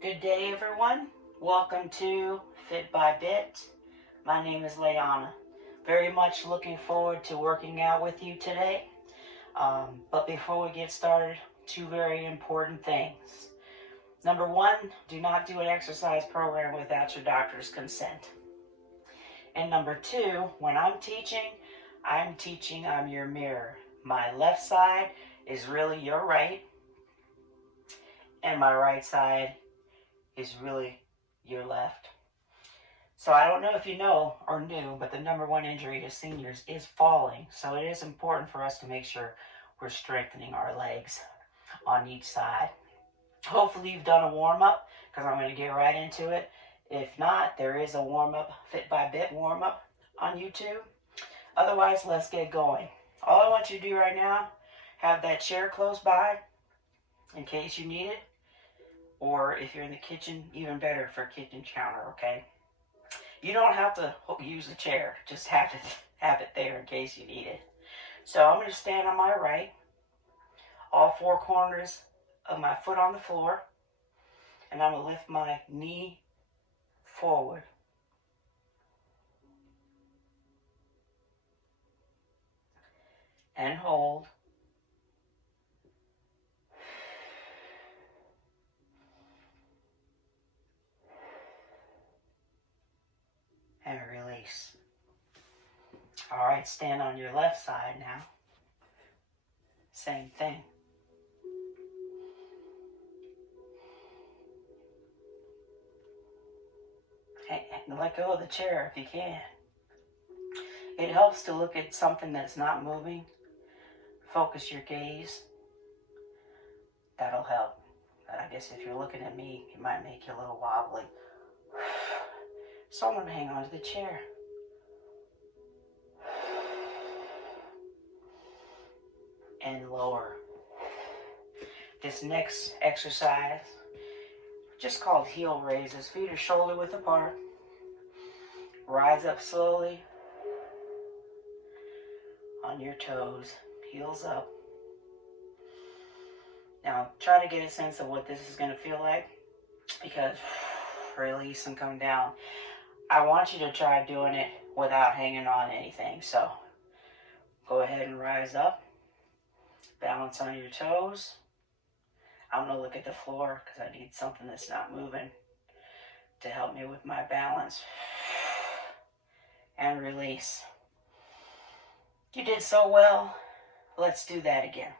Good day, everyone. Welcome to Fit by Bit. My name is Leana. Very much looking forward to working out with you today. But before we get started, two very important things. Number one, do not do an exercise program without your doctor's consent. And number two, when I'm teaching, I'm your mirror. My left side is really your right, and my right side is really your left. So I don't know if you know or knew, but the number one injury to seniors is falling. So it is important for us to make sure we're strengthening our legs on each side. Hopefully you've done a warm-up, because I'm going to get right into it. If not, there is a warm-up, Fit by Bit warm-up on YouTube. Otherwise, let's get going. All I want you to do right now, have that chair close by in case you need it. Or if you're in the kitchen, even better for kitchen counter, okay? You don't have to use the chair. Just have it there in case you need it. So I'm going to stand on my right, all four corners of my foot on the floor, and I'm going to lift my knee forward. And hold. And release. All right, stand on your left side now. Same thing. Hey, let go of the chair if you can. It helps to look at something that's not moving. Focus your gaze. That'll help. But I guess if you're looking at me, it might make you a little wobbly. So I'm going to hang on to the chair. And lower. This next exercise, just called heel raises. Feet are shoulder width apart. Rise up slowly on your toes. Heels up. Now try to get a sense of what this is going to feel like, because release and come down. I want you to try doing it without hanging on anything. So go ahead and rise up. Balance on your toes. I'm going to look at the floor because I need something that's not moving to help me with my balance. And release. You did so well. Let's do that again.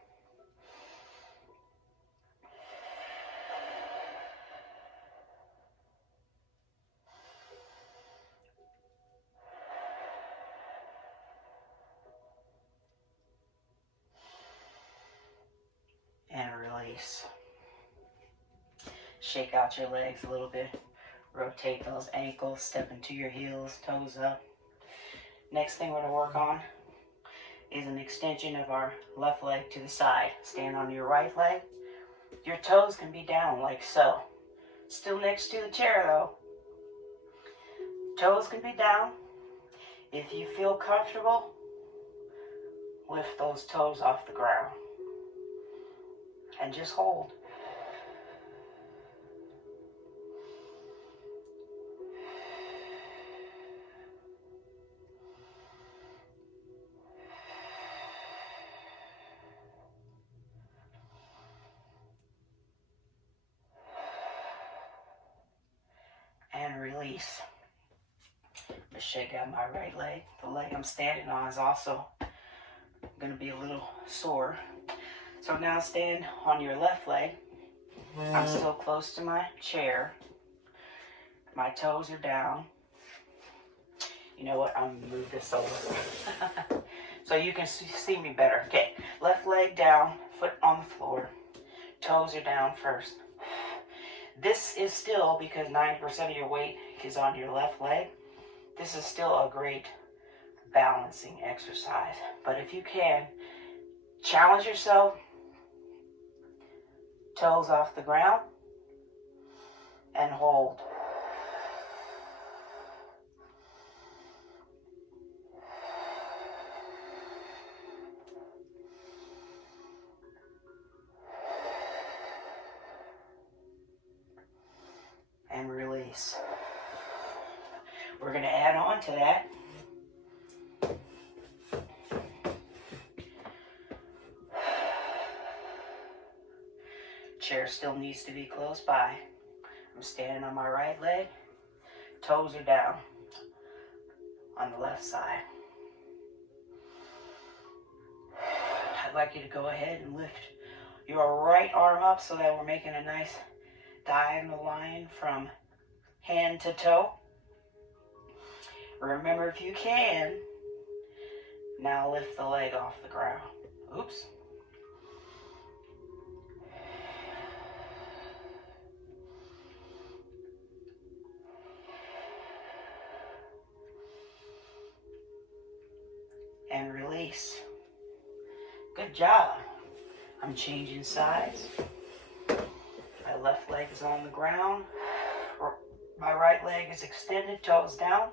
And release. Shake out your legs a little bit. Rotate those ankles, step into your heels, toes up. Next thing we're going to work on is an extension of our left leg to the side. Stand on your right leg. Your toes can be down like so. Still next to the chair though. Toes can be down. If you feel comfortable, lift those toes off the ground. And just hold. And release. Just shake out my right leg. The leg I'm standing on is also going to be a little sore. So now stand on your left leg. I'm still close to my chair. My toes are down. You know what? I'm going to move this over so you can see me better. Okay, left leg down, foot on the floor. Toes are down first. This is still, because 90% of your weight is on your left leg, this is still a great balancing exercise. But if you can, challenge yourself. Toes off the ground. And hold. release. We're going to add on to that chair still needs to be close by. I'm standing on my right leg, toes are down on the left side. I'd like you to go ahead and lift your right arm up so that we're making a nice diagonal line from hand to toe. Remember, if you can, now lift the leg off the ground. Oops. And release. Good job. I'm changing sides. My left leg is on the ground. My right leg is extended, toes down.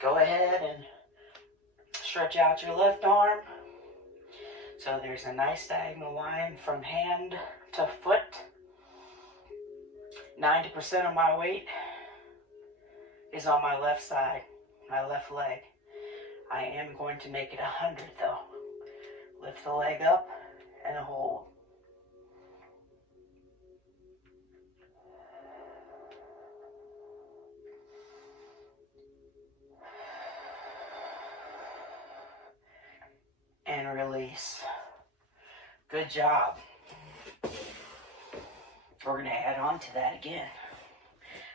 Go ahead and stretch out your left arm. So there's a nice diagonal line from hand to foot. 90% of my weight is on my left side, my left leg. I am going to make it 100 though. Lift the leg up and hold. And release. Good job. We're going to add on to that again.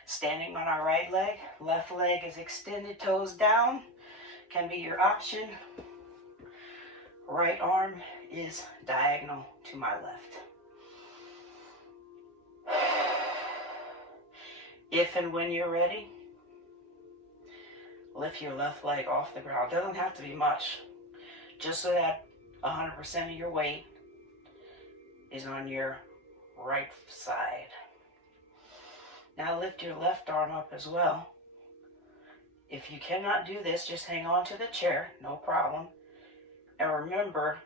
Standing on our right leg, left leg is extended, toes down. Can be your option. Right arm is diagonal to my left. If and when you're ready, lift your left leg off the ground. It doesn't have to be much, just so that 100% of your weight is on your right side. Now lift your left arm up as well. If you cannot do this, just hang on to the chair, no problem. And remember,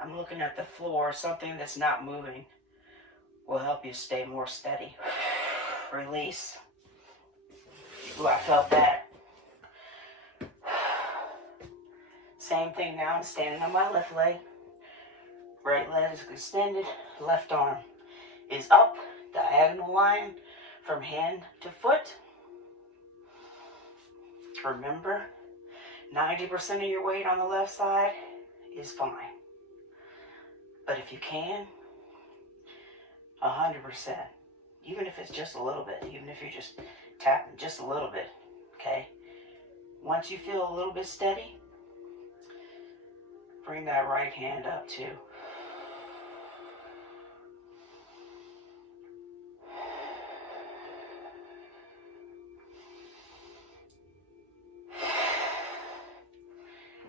I'm looking at the floor. Something that's not moving will help you stay more steady. Release. Ooh, I felt that. Same thing now. I'm standing on my left leg. Right leg is extended. Left arm is up. Diagonal line from hand to foot. Remember, 90% of your weight on the left side is fine. But if you can, 100%. Even if it's just a little bit, even if you're just tapping just a little bit, okay? Once you feel a little bit steady, bring that right hand up too.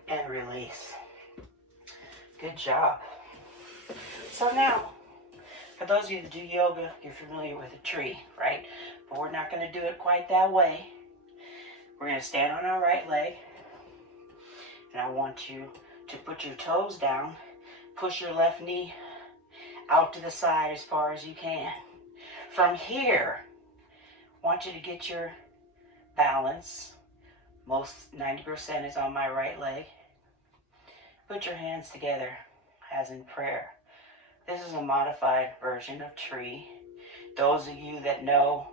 And release. Good job. So now, for those of you that do yoga, you're familiar with a tree, right? But we're not going to do it quite that way. We're going to stand on our right leg. And I want you to put your toes down. Push your left knee out to the side as far as you can. From here, I want you to get your balance. Most 90% is on my right leg. Put your hands together as in prayer. This is a modified version of tree. Those of you that know,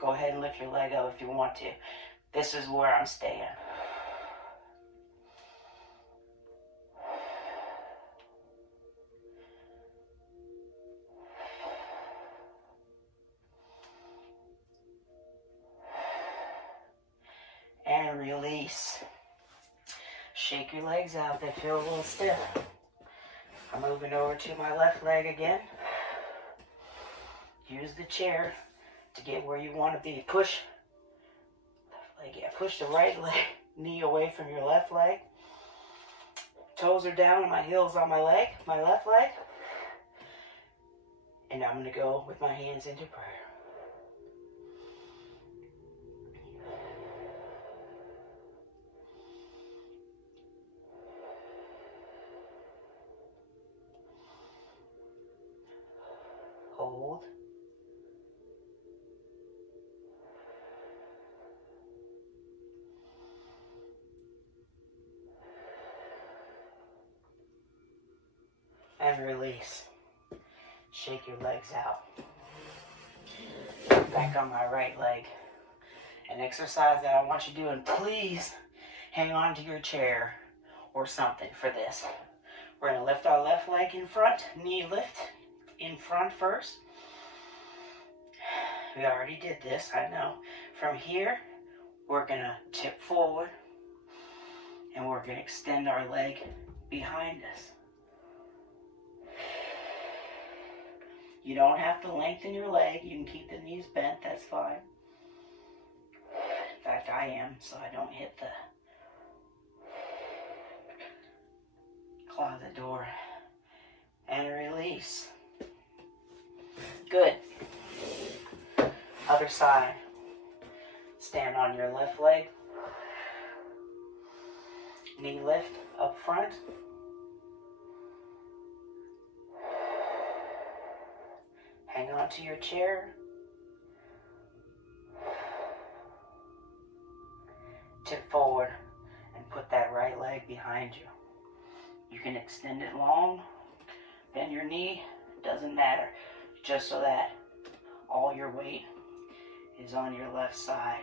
go ahead and lift your leg up if you want to. This is where I'm staying. And release. Shake your legs out. They feel a little stiff. I'm moving over to my left leg again. Use the chair to get where you want to be. Push left leg, push the right leg, knee away from your left leg. Toes are down, my heels on my leg, my left leg. And I'm going to go with my hands into prayer. Hold. release. Shake your legs out. Back on my right leg. An exercise that I want you doing, please hang on to your chair or something for this. We're going to lift our left leg in front, knee lift in front first. We already did this, I know. From here, we're going to tip forward and we're going to extend our leg behind us. You don't have to lengthen your leg. You can keep the knees bent, that's fine. In fact, I am, so I don't hit the closet door. And release. Good. Other side. Stand on your left leg. Knee lift up front. Hang on to your chair. Tip forward and put that right leg behind you. You can extend it long, bend your knee, doesn't matter. Just so that all your weight is on your left side.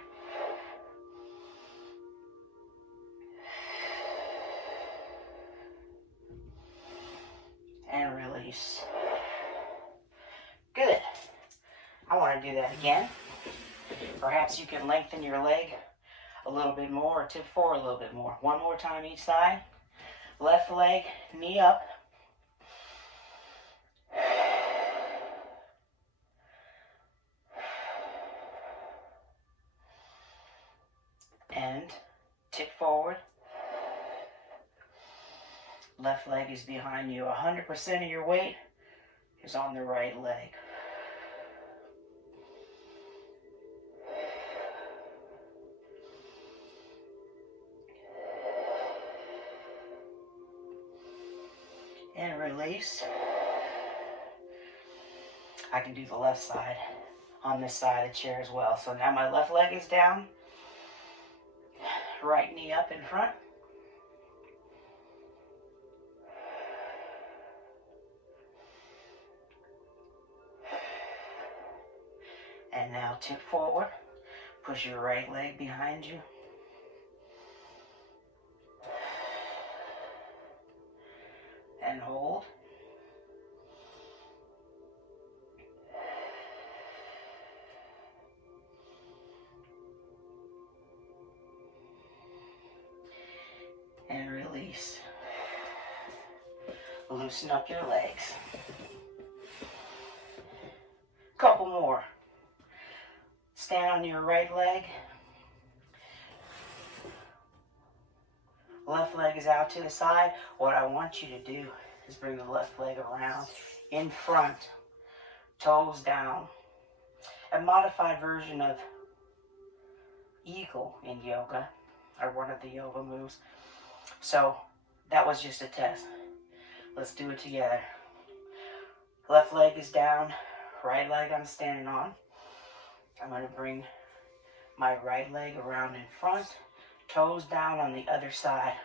And release. Good. I want to do that again. Perhaps you can lengthen your leg a little bit more or tip forward a little bit more. One more time each side. Left leg, knee up. And tip forward. Left leg is behind you. 100% of your weight is on the right leg. And release. I can do the left side on this side of the chair as well. So now my left leg is down. Right knee up in front. And now tip forward. Push your right leg behind you. And hold. And release. Loosen up your legs. Couple more. Stand on your right leg. Left leg is out to the side. What I want you to do is bring the left leg around in front, toes down. A modified version of eagle in yoga, or one of the yoga moves. So that was just a test. Let's do it together. Left leg is down, right leg I'm standing on. I'm going to bring my right leg around in front, toes down on the other side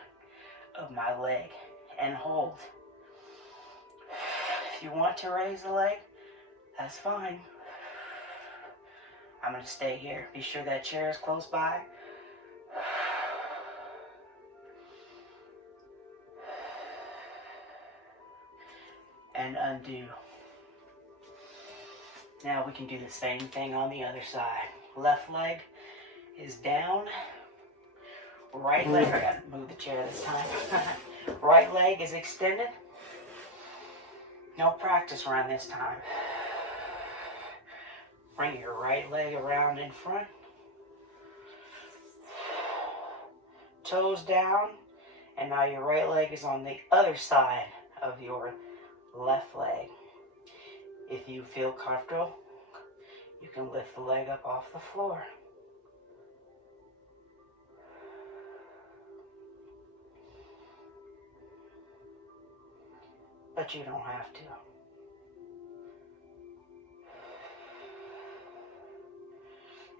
of my leg, and hold. If you want to raise the leg, that's fine. I'm going to stay here. Be sure that chair is close by. And undo. Now we can do the same thing on the other side. Left leg is down. Right leg, I gotta move the chair this time. Right leg is extended. No practice run this time. Bring your right leg around in front. Toes down. And now your right leg is on the other side of your left leg. If you feel comfortable, you can lift the leg up off the floor. But you don't have to.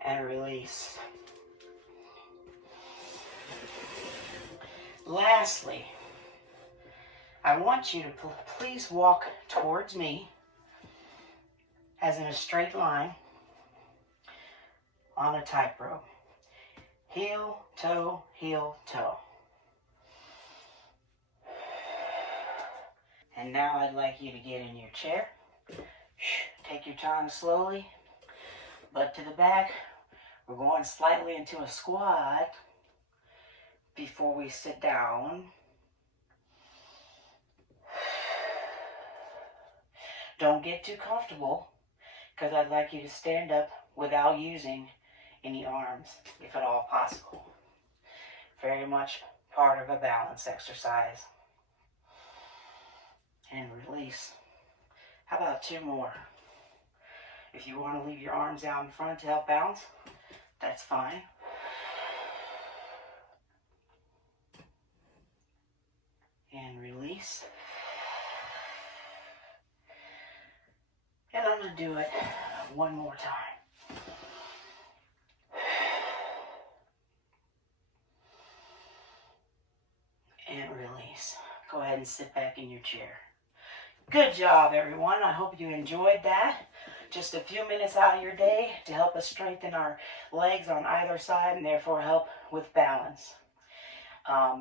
And release. Lastly, I want you to please walk towards me as in a straight line on a tightrope. Heel, toe, heel, toe. And now I'd like you to get in your chair. Take your time slowly. Butt to the back. We're going slightly into a squat before we sit down. Don't get too comfortable, because I'd like you to stand up without using any arms, if at all possible. Very much part of a balance exercise. And release. How about 2 more? If you want to leave your arms out in front to help balance, that's fine. And release. And I'm going to do it one more time. And release. Go ahead and sit back in your chair. Good job, everyone. I hope you enjoyed that. Just a few minutes out of your day to help us strengthen our legs on either side and therefore help with balance.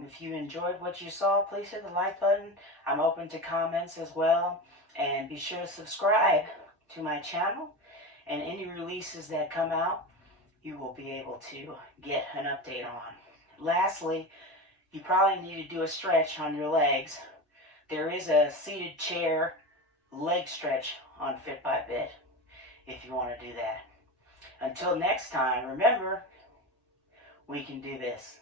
If you enjoyed what you saw, please hit the like button. I'm open to comments as well. And be sure to subscribe to my channel. And any releases that come out, you will be able to get an update on. Lastly, you probably need to do a stretch on your legs. There is a seated chair leg stretch on Fit by Bit if you want to do that. Until next time, remember, we can do this.